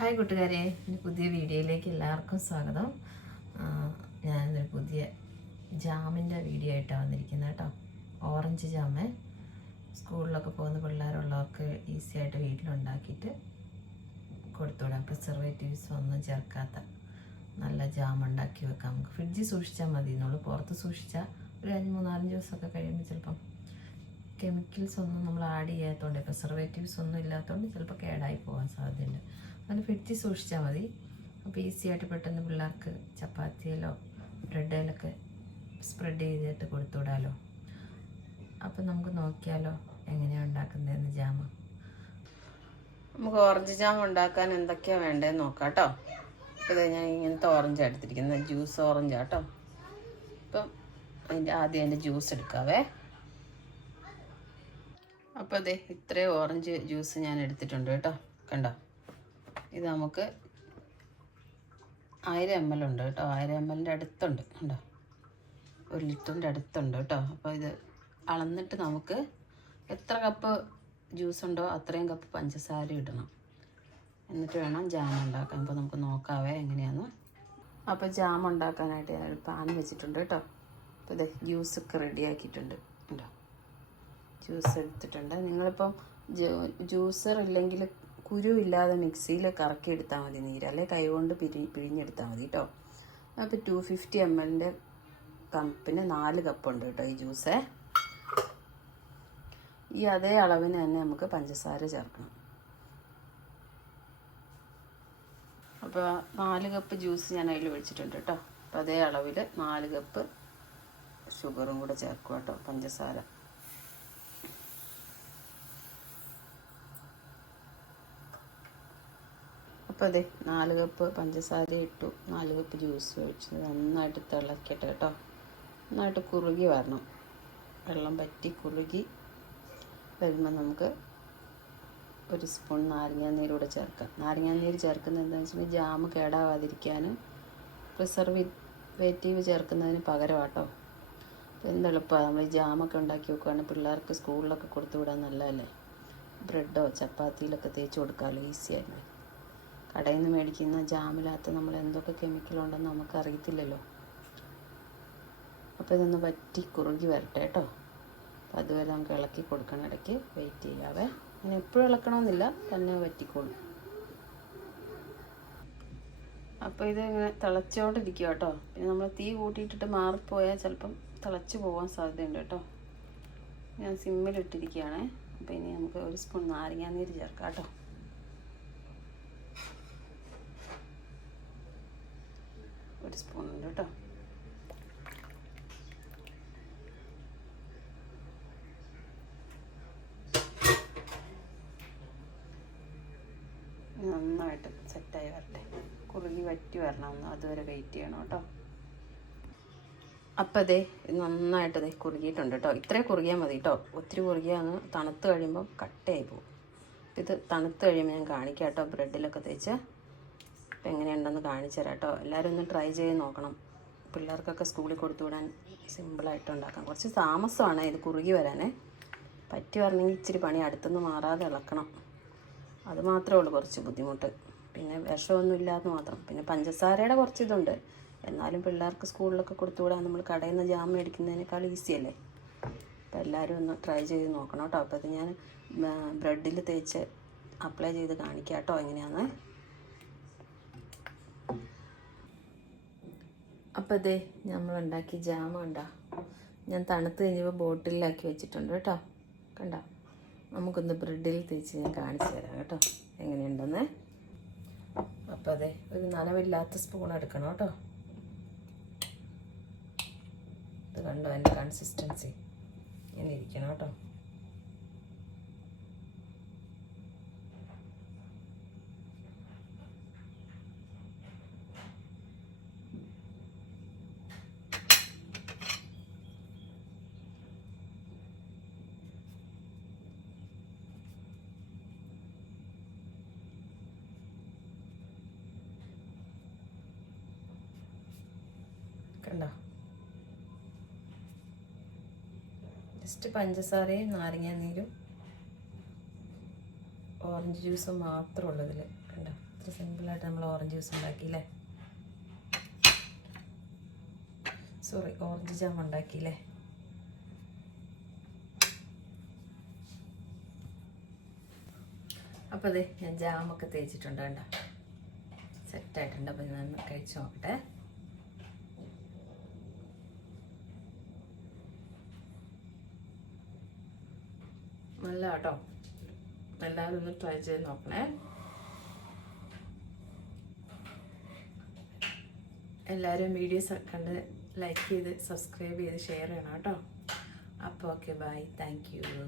Hi കൂട്ടുകാരെ, എൻ്റെ പുതിയ വീഡിയോയിലേക്ക് എല്ലാവർക്കും സ്വാഗതം. ഞാനൊരു പുതിയ ജാമിൻ്റെ വീഡിയോ ആയിട്ടാണ് വന്നിരിക്കുന്നത് കേട്ടോ. ഓറഞ്ച് ജാമ് സ്കൂളിലൊക്കെ പോകുന്ന പിള്ളേരുള്ളവർക്ക് ഈസി ആയിട്ട് വീട്ടിലുണ്ടാക്കിയിട്ട് കൊടുത്തുവിടാം. പ്രിസർവേറ്റീവ്സ് ഒന്നും ചേർക്കാത്ത നല്ല ജാം ഉണ്ടാക്കി വെക്കാം. നമുക്ക് ഫ്രിഡ്ജിൽ സൂക്ഷിച്ചാൽ മതി എന്നുള്ളൂ. പുറത്ത് സൂക്ഷിച്ചാൽ ഒരു 3-4 ദിവസമൊക്കെ കഴിയുമ്പോൾ ചിലപ്പം കെമിക്കൽസ് ഒന്നും നമ്മൾ ആഡ് ചെയ്യാത്തതുകൊണ്ട്, പ്രിസർവേറ്റീവ്സ് ഒന്നും ഇല്ലാത്തതുകൊണ്ട് ചിലപ്പോൾ കേടായി പോകാൻ സാധ്യതയുണ്ട്. അതിന് ഫ്രിഡ്ജിൽ സൂക്ഷിച്ചാൽ മതി. അപ്പോൾ ഈസി ആയിട്ട് പെട്ടെന്ന് പിള്ളേർക്ക് ചപ്പാത്തിയിലോ ബ്രെഡിലൊക്കെ സ്പ്രെഡ് ചെയ്തിട്ട് കൊടുത്തുവിടാമല്ലോ. അപ്പം നമുക്ക് നോക്കിയാലോ എങ്ങനെയാണ് ഉണ്ടാക്കുന്നതെന്ന് ജാം. നമുക്ക് ഓറഞ്ച് ജാം ഉണ്ടാക്കാൻ എന്തൊക്കെയാണ് വേണ്ടതെന്ന് നോക്കാം കേട്ടോ. ഇത് ഞാൻ ഇങ്ങനത്തെ ഓറഞ്ച് എടുത്തിരിക്കുന്നത്, ജ്യൂസ് ഓറഞ്ചാട്ടോ. ഇപ്പം ആദ്യം അതിൻ്റെ ജ്യൂസ് എടുക്കാവേ. അപ്പോൾ അതെ ഇത്രയും ഓറഞ്ച് ജ്യൂസ് ഞാൻ എടുത്തിട്ടുണ്ട് കേട്ടോ. കണ്ടോ, ഇത് നമുക്ക് 1000 ml ഉണ്ട് കേട്ടോ. 1000 ml അടുത്തുണ്ട് കണ്ടോ, 1 ലിറ്ററിൻ്റെ അടുത്തുണ്ട് കേട്ടോ. അപ്പോൾ ഇത് അളന്നിട്ട് നമുക്ക് എത്ര കപ്പ് ജ്യൂസ് ഉണ്ടോ അത്രയും കപ്പ് പഞ്ചസാര ഇടണം. എന്നിട്ട് വേണം ജാം ഉണ്ടാക്കാൻ. അപ്പോൾ നമുക്ക് നോക്കാവേ എങ്ങനെയാണെന്ന്. അപ്പോൾ ജാം ഉണ്ടാക്കാനായിട്ട് ഞാൻ ഒരു പാൻ വെച്ചിട്ടുണ്ട് കേട്ടോ. അപ്പോൾ ഇത് ജ്യൂസൊക്കെ റെഡിയാക്കിയിട്ടുണ്ട് കേട്ടോ. ജ്യൂസ് എടുത്തിട്ടുണ്ട്. നിങ്ങളിപ്പം ജ്യൂസർ ഇല്ലെങ്കിൽ കുരുവില്ലാതെ മിക്സിയിൽ കറക്കി എടുത്താൽ മതി നീര്, അല്ലെങ്കിൽ കൈ കൊണ്ട് പിഴിഞ്ഞെടുത്താൽ മതി കേട്ടോ. അപ്പോൾ 250 ml കപ്പിന് 4 കപ്പ് ഉണ്ട് കേട്ടോ ഈ ജ്യൂസ്. ഈ അതേ അളവിന് തന്നെ നമുക്ക് പഞ്ചസാര ചേർക്കണം. അപ്പോൾ 4 കപ്പ് ജ്യൂസ് ഞാൻ അതിൽ ഒഴിച്ചിട്ടുണ്ട് കേട്ടോ. അപ്പോൾ അതേ അളവിൽ 4 കപ്പ് ഷുഗറും കൂടെ ചേർക്കുക കേട്ടോ, പഞ്ചസാര. അപ്പോൾ അതെ 4 കപ്പ് പഞ്ചസാര ഇട്ടു, 4 കപ്പ് ജ്യൂസ് ഒഴിച്ച് നന്നായിട്ട് തിളക്കട്ടെ കേട്ടോ. നന്നായിട്ട് കുറുകി വരണം. വെള്ളം പറ്റി കുറുകി വരുമ്പോൾ നമുക്ക് 1 സ്പൂൺ നാരങ്ങാനീരൂടെ ചേർക്കാം. നാരങ്ങാനീര് ചേർക്കുന്നത് എന്താണെന്ന് വെച്ചിട്ടുണ്ടെങ്കിൽ ജാം കേടാവാതിരിക്കാനും പ്രിസർവേറ്റീവ് ചേർക്കുന്നതിന് പകരമാട്ടോ. എന്തെളുപ്പമാണ്, നമ്മൾ ഈ ജാമൊക്കെ ഉണ്ടാക്കി വെക്കുകയാണെങ്കിൽ പിള്ളേർക്ക് സ്കൂളിലൊക്കെ കൊടുത്തു വിടാൻ നല്ലതല്ലേ. ബ്രെഡോ ചപ്പാത്തിയിലൊക്കെ തേച്ച് കൊടുക്കാമല്ലോ, ഈസിയായിരുന്നു. കടയിൽ നിന്ന് മേടിക്കുന്ന ജാമിനകത്ത് നമ്മൾ എന്തൊക്കെ കെമിക്കലുണ്ടെന്ന് നമുക്കറിയത്തില്ലല്ലോ. അപ്പോൾ ഇതൊന്ന് വറ്റി കുറുകി വരട്ടെ കേട്ടോ. അപ്പോൾ അതുവരെ നമുക്ക് ഇളക്കി കൊടുക്കണം, ഇടയ്ക്ക് വെയിറ്റ് ചെയ്യാവേ. അങ്ങനെ എപ്പോഴും ഇളക്കണമെന്നില്ല, തന്നെ വറ്റിക്കോളും. അപ്പോൾ ഇത് ഇങ്ങനെ തിളച്ചോണ്ടിരിക്കുക കേട്ടോ. പിന്നെ നമ്മൾ തീ കൂട്ടിയിട്ടിട്ട് മാറിപ്പോയാൽ ചിലപ്പം തിളച്ച് പോകാൻ സാധ്യതയുണ്ട് കേട്ടോ. ഞാൻ സിമ്മിലിട്ടിരിക്കുകയാണേ. അപ്പോൾ ഇനി നമുക്ക് 1 സ്പൂൺ നാരങ്ങാനീര് ചേർക്കാം കേട്ടോ. 1 സ്പൂൺ ഉണ്ട് കേട്ടോ. നന്നായിട്ട് സെറ്റായി വരട്ടെ, കുറുകി വറ്റി വരണം. അതുവരെ വെയിറ്റ് ചെയ്യണം കേട്ടോ. അപ്പം അതെ നന്നായിട്ട് കുറുകിയിട്ടുണ്ട് കേട്ടോ. ഇത്രയും കുറുകിയാൽ മതി കേട്ടോ. ഒത്തിരി കുറുകിയാൽ അങ്ങ് തണുത്ത് കഴിയുമ്പം കട്ടയായി പോകും. ഇത് തണുത്ത് കഴിയുമ്പോൾ ഞാൻ കാണിക്കാം കേട്ടോ, ബ്രെഡിലൊക്കെ തേച്ച്. അപ്പം എങ്ങനെയുണ്ടെന്ന് കാണിച്ചു തരാം കേട്ടോ. എല്ലാവരും ഒന്ന് ട്രൈ ചെയ്ത് നോക്കണം. പിള്ളേർക്കൊക്കെ സ്കൂളിൽ കൊടുത്തു വിടാൻ സിമ്പിളായിട്ട് ഉണ്ടാക്കാം. കുറച്ച് താമസമാണ് ഇത് കുറുകി വരാനേ. പറ്റി വരണമെങ്കിൽ ഇച്ചിരി പണി, അടുത്തുനിന്ന് മാറാതെ ഇളക്കണം. അത് മാത്രമേ ഉള്ളൂ കുറച്ച് ബുദ്ധിമുട്ട്. പിന്നെ വിഷമൊന്നും ഇല്ലാതെ മാത്രം. പിന്നെ പഞ്ചസാരയുടെ കുറച്ച് ഇതുണ്ട്. എന്നാലും പിള്ളേർക്ക് സ്കൂളിലൊക്കെ കൊടുത്തു വിടാൻ നമ്മൾ കടയിൽ നിന്ന് ജാം മേടിക്കുന്നതിനേക്കാൾ ഈസിയല്ലേ. അപ്പോൾ എല്ലാവരും ഒന്ന് ട്രൈ ചെയ്ത് നോക്കണം കേട്ടോ. അപ്പോൾ അത് ഞാൻ ബ്രെഡിൽ തേച്ച് അപ്ലൈ ചെയ്ത് കാണിക്കാം കേട്ടോ എങ്ങനെയാണെന്ന്. അപ്പോൾ ഇതേ നമ്മളുണ്ടാക്കി ജാം കണ്ടോ. ഞാൻ തണുത്ത് കഴിഞ്ഞപ്പോൾ ബോട്ടിലാക്കി വെച്ചിട്ടുണ്ട് കേട്ടോ. കണ്ടോ, നമുക്കൊന്ന് ബ്രെഡിൽ തേച്ച് ഞാൻ കാണിച്ചു തരാം കേട്ടോ എങ്ങനെയുണ്ടെന്ന്. അപ്പോൾ അതെ ഒരു നനവില്ലാത്ത സ്പൂൺ എടുക്കണം കേട്ടോ. ഇത് കണ്ടോ, അതിൻ്റെ കൺസിസ്റ്റൻസി ഇങ്ങനെ ഇരിക്കണം കേട്ടോ. കണ്ടോ, ജസ്റ്റ് പഞ്ചസാരയും നാരങ്ങാനീരും ഓറഞ്ച് ജ്യൂസും മാത്രമേ ഉള്ളതിൽ. കണ്ടോ, ഇത്ര ഇത്ര സിമ്പിളായിട്ട് നമ്മൾ ഓറഞ്ച് ജ്യൂസ് ഉണ്ടാക്കിയില്ലേ, സോറി ഓറഞ്ച് ജാം ഉണ്ടാക്കിയില്ലേ. അപ്പോൾ അതെ ഞാൻ ജാമൊക്കെ തേച്ചിട്ടുണ്ട് കണ്ട, സെറ്റായിട്ടുണ്ട്. അപ്പോൾ ഞാൻ കഴിച്ച് നോക്കട്ടെ. നല്ല കേട്ടോ, എല്ലാവരും ഒന്ന് ട്രൈ ചെയ്ത് നോക്കണേ. എല്ലാവരും വീഡിയോസ് കണ്ട് ലൈക്ക് ചെയ്ത് സബ്സ്ക്രൈബ് ചെയ്ത് ഷെയർ ചെയ്യണം കേട്ടോ. അപ്പോൾ ഓക്കെ, ബൈ, താങ്ക് യു.